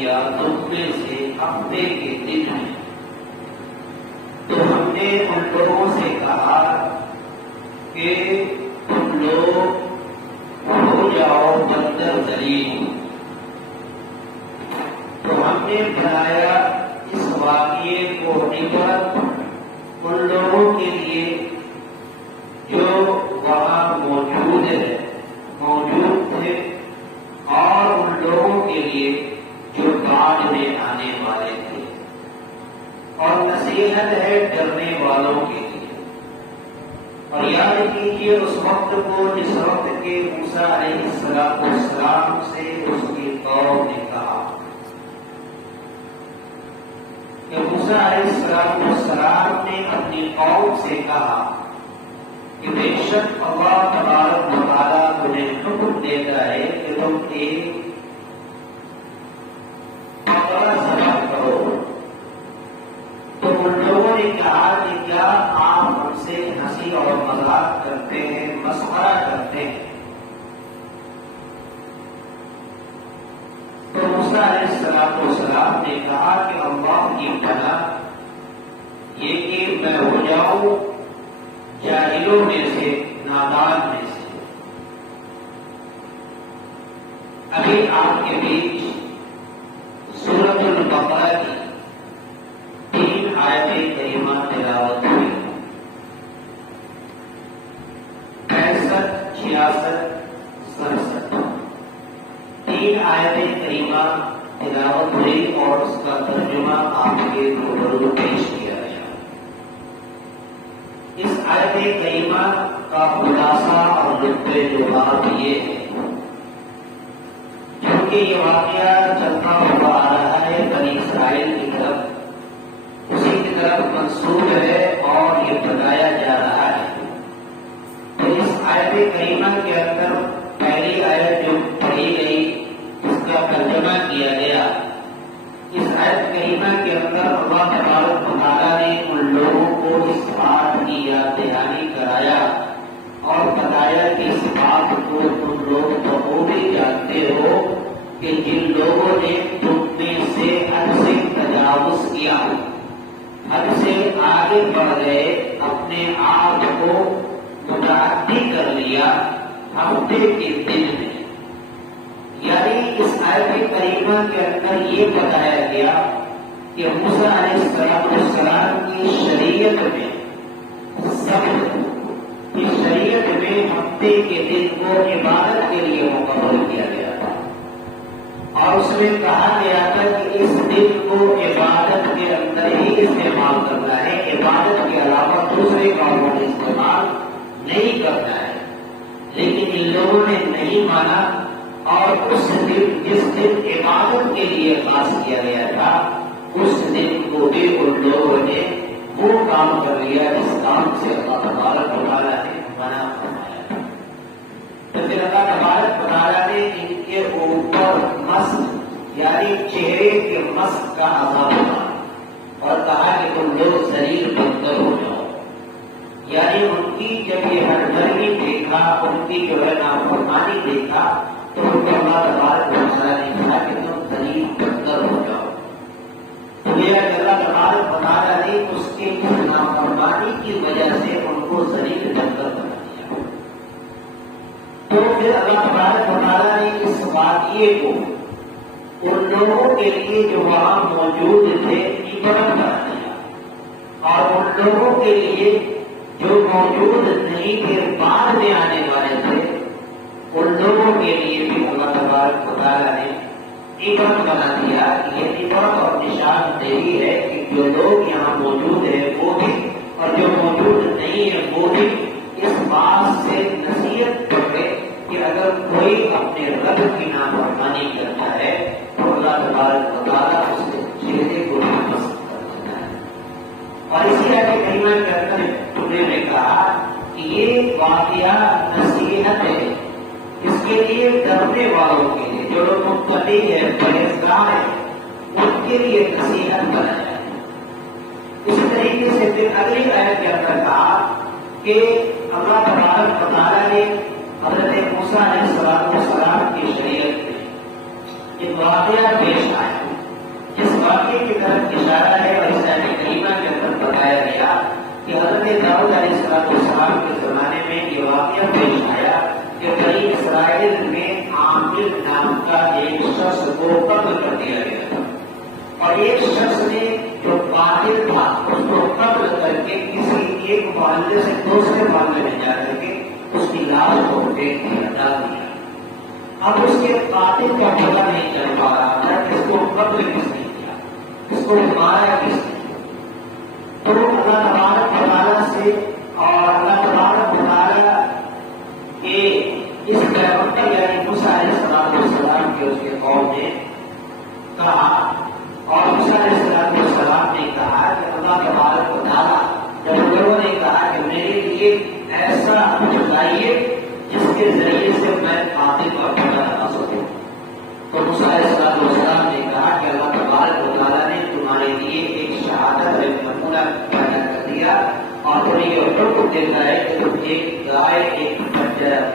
کیا تم میں سے ہفتے کے دن میں، تو ہم نے ان لوگوں سے کہا کہ تم لوگ ہو جاؤ بندر ذلیل۔ تو ہم نے بنایا اس واقعے کو عبرت ان لوگوں کے لیے جو وہاں موجود تھے، اور ان لوگوں کے لیے جو بعد میں آنے والے تھے، اور نصیحت ہے ڈرنے والوں کے لیے۔ اور یاد کیجیے اس وقت کو جس وقت کے موسیٰ علیہ السلام سے اس کی قوم نے کہا کہ موسیٰ علیہ السلام نے اپنی قوم سے کہا کہ بے شک اللہ تبارک و تعالیٰ تمہیں حکم دیتا ہے کہ تم ایک بقرہ ذبح کرو۔ تو ان لوگوں نے کہا کہ کیا آپ ہم سے ہنسی اور مذاق کرتے ہیں، مسخرہ کرتے ہیں؟ تو موسیٰ علیہ السلام نے کہا کہ اللہ کی پناہ یہ کہ میں ہو جاؤں جاہلوں میں سے، نادان میں سے۔ ابھی آپ کے بیچ سورۃ البقرہ کی 3 آیتیں کریمہ تلاوت ہوئی، 65، 66، 67 3 آیتیں کریمہ تلاوت ہوئی اور اس کا ترجمہ آپ کے روبرو پیش کیا گیا۔ اس آیت کریمہ کا خلاصہ اور لطف جواب یہ ہے، کیونکہ یہ واقعہ چلتا ہوا آ رہا ہے بنی اسرائیل کی طرف، اسی کی طرف منسوب ہے اور یہ بتایا جا رہا ہے۔ تو اس آیت کریمہ کے اندر پہلی آیت جو پڑھی گئی اس کا ترجمہ کیا گیا، اس آیت کریمہ کے اندر اللہ تبارک و تعالیٰ نے ان لوگوں کو اس بات کی یاد دہانی کرایا اور بتایا کہ اس بات کو تم لوگ بخوبی جانتے ہو کہ جن لوگوں نے تم میں سے حد سے تجاوز کیا، حد سے آگے بڑھ گئے، اپنے آپ کو متعدی کر لیا ہفتے کے دن میں، یعنی اس آیت کریمہ کے اندر یہ بتایا گیا کہ موسیٰ علیہ السلام کی شریعت میں ہفتے کے دن کو عبادت کے لیے مقرر کیا گیا تھا، اور اس میں کہا گیا تھا کہ اس دن کو عبادت کے اندر ہی استعمال کرنا ہے، عبادت کے علاوہ دوسرے کاموں میں استعمال نہیں کرنا ہے۔ لیکن ان لوگوں نے نہیں مانا، اور اس دن جس دن عبادت کے لیے خاص کیا گیا تھا اس دن کو بھی ان لوگوں نے وہ کام کر لیا جس کام سے اللہ تبارک و تعالیٰ نے منع فرمایا تھا۔ تو پھر اللہ تبارک و تعالیٰ نے ان کے اوپر مسح یعنی چہرے کے مسح کا عذاب دیا اور کہا کہ تم لوگ ذلیل بنکر ہو جاؤ، یعنی ان کی جب یہ ہڑبڑی دیکھا، ان کی جو ہے نافرمانی دیکھا، تو ان کو اللہ تبارک و تعالیٰ نے کہا کہ تم ذلیل بنکر ہو جاؤ۔ تو یہ اللہ تبارک و تعالیٰ نے اس کے نافرمانی کی وجہ سے ان کو ذلیل بنکر بنا دیا۔ تو پھر اللہ تبارک و تعالیٰ نے اس واقعے کو ان لوگوں کے لیے جو وہاں موجود تھے عبرت بنا دیا، اور ان لوگوں کے لیے جو موجود نہیں تھے، بعد میں آنے والے تھے، ان لوگوں کے لیے بھی اللہ تبارک و تعالیٰ نے عبرت بنا دیا۔ یہ عبرت اور نشان دہی ہے کہ جو لوگ یہاں موجود ہیں وہ بھی، اور جو موجود نہیں ہے وہ بھی اس بات سے نصیحت پکڑے کہ اگر کوئی اپنے رب کی نافرمانی کرتا ہے تو اللہ تبارک و تعالیٰ اس کے چہرے کو بھی مسح کر دیتا ہے۔ اور اسی آیت کریمہ کے اندر انہوں نے کہا کہ یہ واقعہ نصیحت ہے اس کے لیے ڈرنے والوں کے لیے، جو لوگ متقی ہیں، پرہیزگار ہیں، ان کے لیے نصیحت بنایا ہے۔ اسی طریقے سے پھر اگلی آیت کے اندر کہا کہ اللہ تبارک و تعالیٰ نے حضرت موسیٰ علیہ السلام کی شریعت میں ایک واقعہ پیش آیا جس واقعے کی طرف اشارہ ہے اور اس آیت کریمہ کے اندر بتایا گیا کہ حضرت داؤد علیہ السلام کے زمانے میں یہ واقعہ پیش آیا کہ بنی اسرائیل میں عامر نام کا ایک شخص کو قتل کر دیا گیا تھا، اور ایک شخص نے جو قاتل تھا اس کو قتل کر کے کسی ایک محلے سے دوسرے محلے میں جا کر کے اس کی لاش کو پھینک دیا، ڈال دیا۔ اب اس کے قاتل کا پتہ نہیں چل پا رہا تھا کہ اس کو قتل کس نے کیا، اس کو مارا کس نے۔ تو اللہ تبارک و تعالیٰ سے اور اللہ تبارک و تعالیٰ کے اس پیغمبر یعنی موسیٰ علیہ السلام کے اس کے قوم نے کہا، اور موسیٰ علیہ السلام نے کہا کہ اللہ تبارک و تعالیٰ جب لوگوں نے کہا کہ میرے لیے ایسا کچھ لائیے جس کے ذریعے سے میں قاتل کو پتہ لگا سکوں، تو موسیٰ علیہ السلام نے کہا کہ اللہ تبارک و تعالیٰ نے تمہارے لیے ایک شہادت ایک نمونہ پیدا کر دیا، اور تمہیں یہ حکم دیتا ہے کہ تم ایک گائے ایک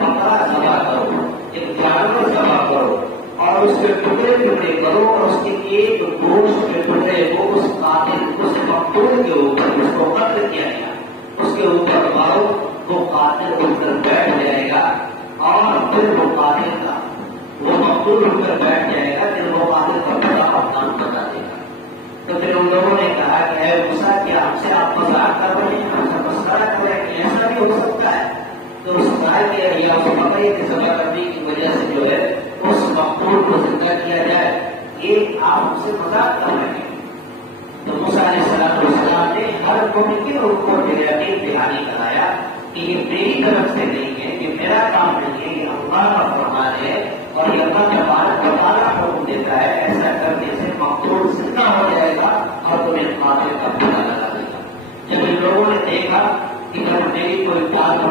بکرا ذبح کرو، ایک جانور ذبح کرو، اور اس کے ٹکڑے ٹکڑے کرو، اور اس کے ایک گوشت کے ٹکڑے کو اس قاتل اس مقتول کے اوپر اس کو قتل کیا گیا اس کے اوپر مارو، وہ قاتل اٹھ کر بیٹھ جائے گا، اور پھر وہ قاتل کا وہ مقتول اٹھ کر بیٹھ جائے گا، پھر وہ قاتل کا بڑا احکام بتا دے گا۔ تو پھر ان لوگوں نے کہا کہ اے موسیٰ کیا ہم سے آپ مذاق کر رہے ہیں، ہم سے مسخرہ کر رہے ہیں کہ ایسا بھی ہو سکتا ہے؟ تو اس بات یا اس بکرے کی ذبح کرنے کی وجہ سے جو ہے اس مقتول کو زندہ کیا جائے، یہ آپ ہم سے مذاق کر رہے ہیں۔ تو موسیٰ علیہ السلام نے ہر ممکن ان کو یقین دہانی کرایا کہ یہ میری طرف سے نہیں ہے، یہ میرا کام نہیں ہے، یہ اللہ کا فرمان ہے، اور یہ اللہ تبارک و تعالیٰ حکم دیتا ہے، ایسا کرنے سے مقتول زندہ ہو جائے گا اور تمہیں قاتل کا پتہ لگا دے گا۔ جب ان لوگوں نے دیکھا کہ جب میری کوئی بات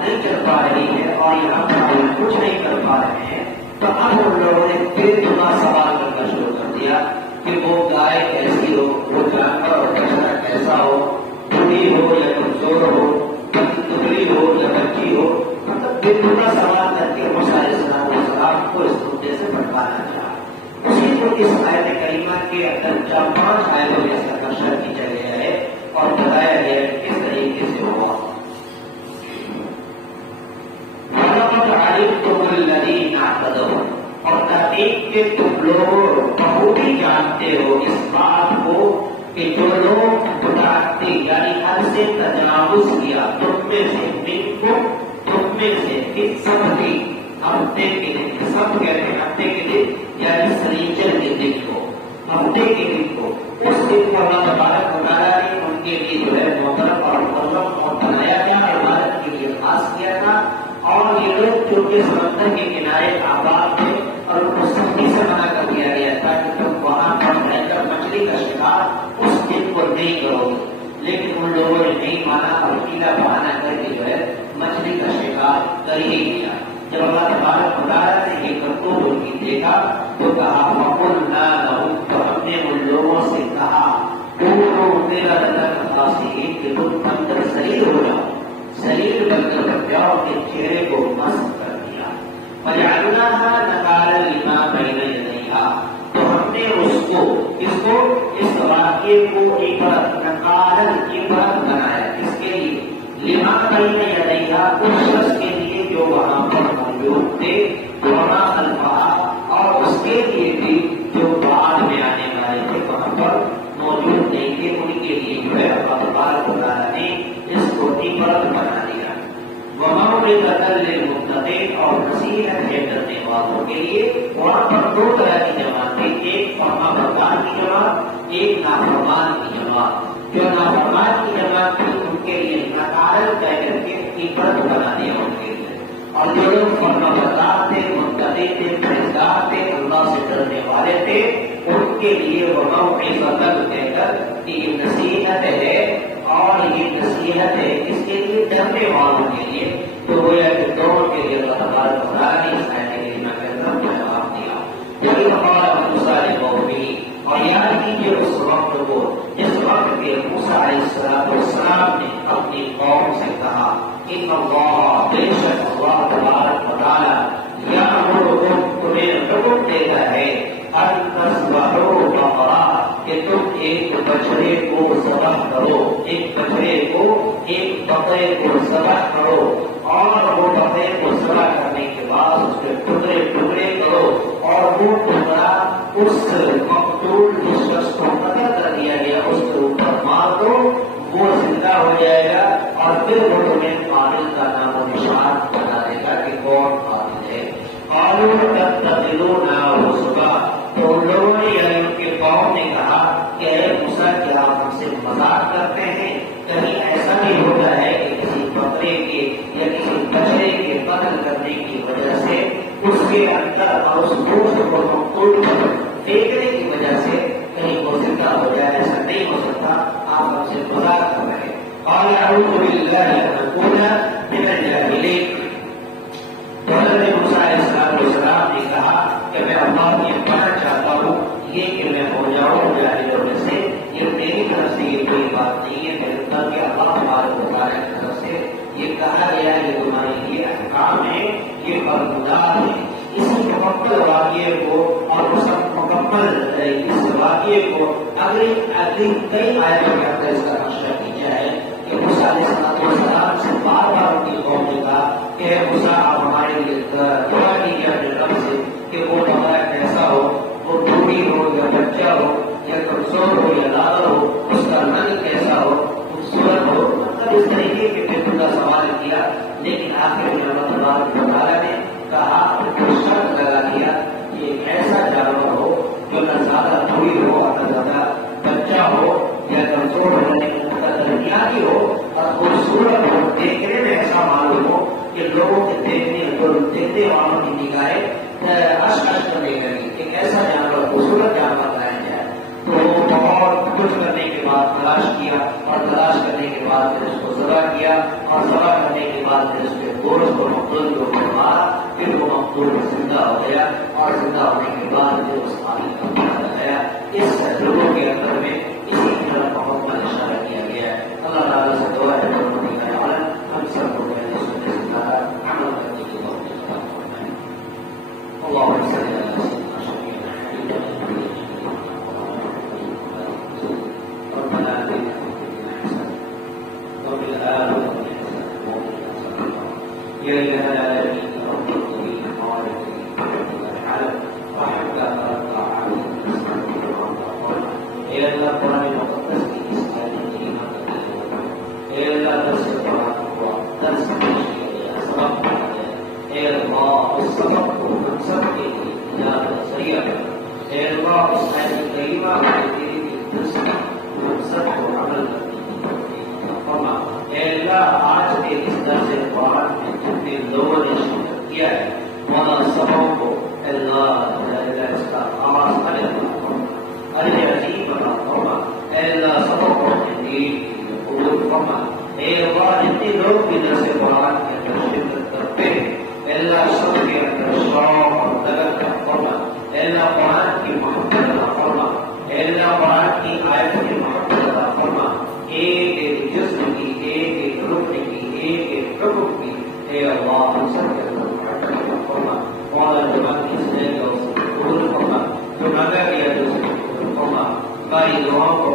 نہیں چل پا رہی ہے اور یہاں پر کچھ نہیں کر پا رہے ہیں، تو اب ان لوگوں نے پھر دوبارہ سوال کرنا شروع کر دیا کہ وہ گائے کیسی ہو، وہ جانور اور بچڑا کیسا ہو، بوڑھی ہو یا کمزور ہو، ٹکڑی ہو یا بچی ہو، مطلب پھر دوبارہ سوال کر کے موسیٰ علیہ السلام کو اس مدعے سے بھٹکانا چاہا۔ اسی کو اس آیت کریمہ کے اندر 4-5 آیتوں میں اس کا نقشہ کھینچا گیا ہے اور بتایا گیا ہے کہ کس طریقے سے ہوا۔ وَلَقَدْ عَلِمْتُمُ الَّذِينَ اعْتَدَوْا، اور تحقیق کے تم لوگ بخوبی جانتے ہو اس بات کو کہ جو لوگ بتاتے یعنی حد سے تجاوز کیا تم میں سے، تم میں سے سب بھی ہفتے کے دن، سب کہتے ہیں ہفتے کے دن یعنی سنیچر کے دن کو، ہفتے کے دن کو، اس دن کو اللہ تبارک و تعالیٰ نے ان کے لیے جو ہے محترم اور مکرم اور بنایا گیا، عبادت کے لیے خاص کیا تھا۔ اور یہ لوگ جو کہ سمندر کے کنارے آباد تھے اور ان کو سختی سے منع کر دیا گیا تھا کہ تم وہاں پر رہ کر مچھلی کا شکار اس دن کو نہیں کرو گے، لیکن ان لوگوں نے نہیں مانا اور کیلا بہانا کر کے جو ہے مچھلی کا شکار کر ہی لیا۔ جب اللہ تبارک و تعالیٰ نے یہ کرتوت ان کی دیکھا تو کہا وَقُلْنَا لَهُمْ، تو ہم نے ان لوگوں سے کہا کونوا قِرَدَةً خَاسِئِينَ کہ تم اندر ذلیل ہو جاؤ، ذلیل بن کر رکھ جاؤ، کہ چہرے کو مسخ کر دیا۔ وَجَعَلْنَاهَا نَكَالًا لِمَا بَيْنَ يَدَيْهَا، تو ہم نے اس واقعے کو عبرت بنایا، اس کے لیے لما بین یدیہا، اس شخص کے لیے جو وہاں پر موجود تھے، وما خلفہا، اور اس کے لیے بھی جو بعد میں آنے والے تھے وہاں پر موجود نہیں تھے، ان کے لیے جو ہے اللہ تبارک و تعالیٰ نے اس کو عبرت بنا دیا۔ وموعظۃ للمتقین، اور نصیحت ہے ڈرنے والوں کے لیے۔ وہاں پر 2 طرح کی جماعت تھی، ایک فرمانبردار کی جماعت، ایک نافرمان کی جماعت۔ جو نافرمان کی جماعت تھی ان کے لیے نکال کہہ کر کے عبرت بنا دیا ان کے لیے، اور جو لوگ فرمانبردار تھے، متقی تھے، پرہیزگار تھے، اللہ سے ڈرنے والے تھے، ان کے لیے وہ موعظۃ کہہ کر کہ یہ نصیحت ہے، اور یہ نصیحت ہے اس کے لیے ڈرنے والوں کے لیے۔ تو وہ کہ دونوں کے لیے اللہ تبارک و تعالیٰ نے اس آیت کریمہ کے اندر جواب دیا۔ وہی قال موسیٰ لقومہ، اور یاد کیجیے اس وقت کو جس وقت کے موسیٰ علیہ السلام نے اپنی قوم سے کہا ان اللہ، بے شک اللہ تبارک و تعالیٰ یامرکم، تمہیں حکم دیتا ہے ایک بچڑے کو ذبح کرو، ایک بچڑے کو، ایک بکرے کو ذبح کرو، اور وہ بکرے کو ذبح کرنے کے بعد اس کے ٹکڑے ٹکڑے کرو، اور وہ ٹکڑا اس مقتول جس شخص کو قتل کر دیا گیا اس کے اوپر مار دو، وہ زندہ ہو جائے گا، اور پھر وہ تمہیں قاتل کا نام و نشان بتا دے گا کہ کون قاتل ہے۔ قالوا تتخذونہ ہزوا، تو ان لوگوں نے یعنی ان کے قوم نے کہا کہ اے موسیٰ کیا آپ ہم سے مذاق کرتے ہیں؟ کہیں ایسا نہیں ہوتا ہے کہ کسی بکرے کے یا کسی بچڑے کے قتل کرنے کی وجہ سے اس کے اندر اور اس گوشت کو مقتول پھینکنے کی وجہ سے کہیں وہ زندہ ہو جائے؟ ایسا نہیں ہو سکتا، آپ ہم سے مذاق کر رہے ہیں۔ قال اعوذ باللہ ان اکون من الجاہلین، تو حضرت موسیٰ علیہ السلام نے کہا کہ میں اللہ کی پناہ چاہتا ہوں یہ کہ میں ہو جاؤں جاہلوں میں سے۔ یہ میری طرف سے یہ کوئی بات نہیں ہے، بلکہ اللہ تبارک و تعالیٰ کی طرف سے یہ کہا گیا ہے کہ تمہارے لیے احکام ہے، یہ برگزار ہے۔ اسی مکمل واقعے کو اور اس مکمل اس واقعے کو اگلی کئی آیتوں کے اندر اس کا نقشہ کیا ہے کہ موسیٰ علیہ السلام سے بار بار ان کی قوم نے کہا کہ اے موسیٰ آپ ہمارے لیے دعا کیجیے اپنے رب سے کہ وہ بکرا کیسا ہو، وہ بوڑھی ہو یا بچہ ہو یا کمزور ہو یا لاغر ہو، اس کا رنگ کیسا ہو، خوبصورت ہو، مطلب اس طریقے کے بے کا سوال کیا۔ لیکن آخر میں اللہ تبارک و تعالیٰ نے کہا شرط لگا دیا کہ ایک ایسا جانور ہو جو نہ زیادہ بوڑھی ہو اور نہ زیادہ بچہ ہو یا کمزور ہو، لیکن درمیانی ہو اور خوبصورت ہو، دیکھنے میں ایسا معلوم ہو کہ لوگوں کے دیکھنے والوں کی نگاہیں اشک کرنے لگی۔ ایک ایسا جانور، خوبصورت جانور لایا جائے۔ تو وہ بہت کچھ کرنے کے بعد تلاش کیا، اور تلاش کرنے کے بعد پھر اس کو ذبح کیا، اور ذبح کرنے کے بعد پھر اس کے گوشت کو مقتول کے اوپر مارا، پھر وہ مقتول زندہ ہو گیا، اور زندہ ہونے کے بعد پھر اس قاتل کا پتہ لگایا۔ اس تجربوں کے اندر میں اسی کی طرف مکمل اشارہ کیا گیا ہے۔ اللہ تعالیٰ سے دعا ہے ہم سب کو سننے سے زیادہ عمل کرنے کی توفیق عطا فرمائے۔ اللهم صل على سيدنا شفيعنا حبيبنا ربنا آتنا في الدنيا حسنة وفي الآخرة حسنة وقنا عذاب النار۔ يا إله العالمين رب الطويل المعارف العالم وحتى ترقى عليه اے اللہ قرآن مقدس کی اس آیت کی حقیقت، اے اللہ درس قرآن کو درس پیش کیا گیا، سبق پڑھا گیا، اے اللہ اس سبق کو ہم سب کے لیے اجازت ذریعہ کر، اے اللہ اس آیت کریمہ کے تیری درس ہم سب کو عمل کرنے کی توفیق عطا فرما۔ اے اللہ آج کے اس درس قرآن میں جتنے لوگوں نے شرکت کیا ہے مولا سبوں کو اللہ اس کا آواز ارے عجیب بنا فرما، اے اللہ سبوں کو اپنے دین کی قبول فرما۔ اے اللہ جتنے لوگ بھی درس قرآن کے اندر شرکت کرتے ہیں، اے اللہ سب کے اندر شوق اور لگن کا فرما، اے اللہ قرآن کی محبت عطا فرما، اے اللہ قرآن کی آیت کی محبت عطا فرما، ایک ایک جسم کی، ایک ایک رکن کی، ایک ایک حکم کی، اے اللہ ہم سب کے اندر محبت عطا فرما۔ مولا جوان کی زندگی کو قبول فرما، جو مانگا گیا جو باری دعاؤں کو